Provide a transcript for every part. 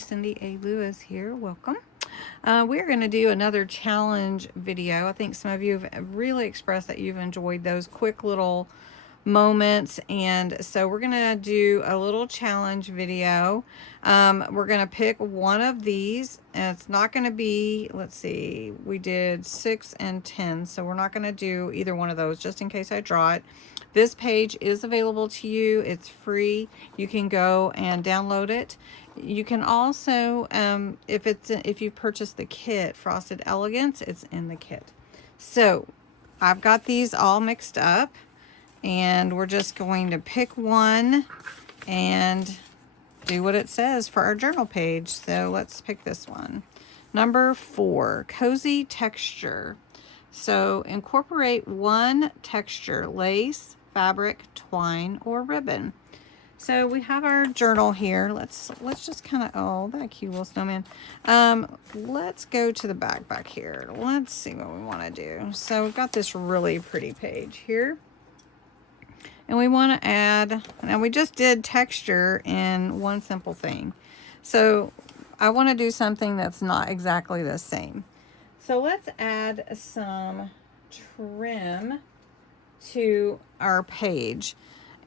Cindy A. Lewis here. Welcome. We're going to do another challenge video. I think some of you have really expressed that you've enjoyed those quick little moments, and so we're going to do a little challenge video. We're going to pick one of these, and it's not going to be, let's see, we did 6 and 10, so we're not going to do either one of those just in case I draw it. This page is available to you. It's free. You can go and download it. You can also, if you purchase the kit, Frosted Elegance, it's in the kit. So I've got these all mixed up, and we're just going to pick one and do what it says for our journal page. So let's pick this one. Number 4, cozy texture. So incorporate one texture: lace, fabric, twine, or ribbon. So we have our journal here. Let's just kind of, oh, that cute little snowman. Let's go to the back here. Let's see what we want to do. So we've got this really pretty page here. And we want to add, now we just did texture in one simple thing. So I want to do something that's not exactly the same. So let's add some trim to our page.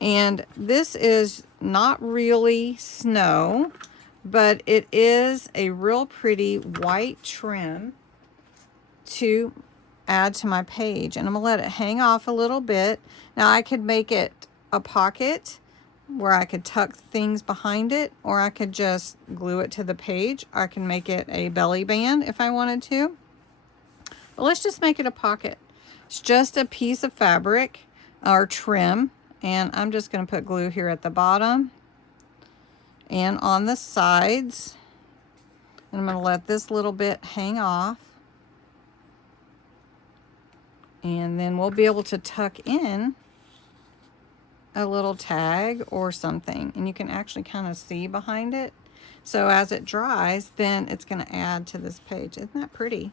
And this is not really snow, but it is a real pretty white trim to add to my page. And I'm gonna let it hang off a little bit. Now I could make it a pocket where I could tuck things behind it, or I could just glue it to the page. I can make it a belly band if I wanted to. But let's just make it a pocket. It's just a piece of fabric or trim, and I'm just going to put glue here at the bottom and on the sides. And I'm going to let this little bit hang off. And then we'll be able to tuck in a little tag or something. And you can actually kind of see behind it. So as it dries, then it's going to add to this page. Isn't that pretty?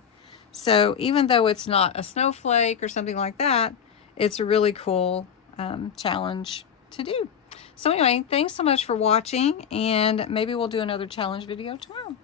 So even though it's not a snowflake or something like that, it's a really cool challenge to do. So anyway, thanks so much for watching, and maybe we'll do another challenge video tomorrow.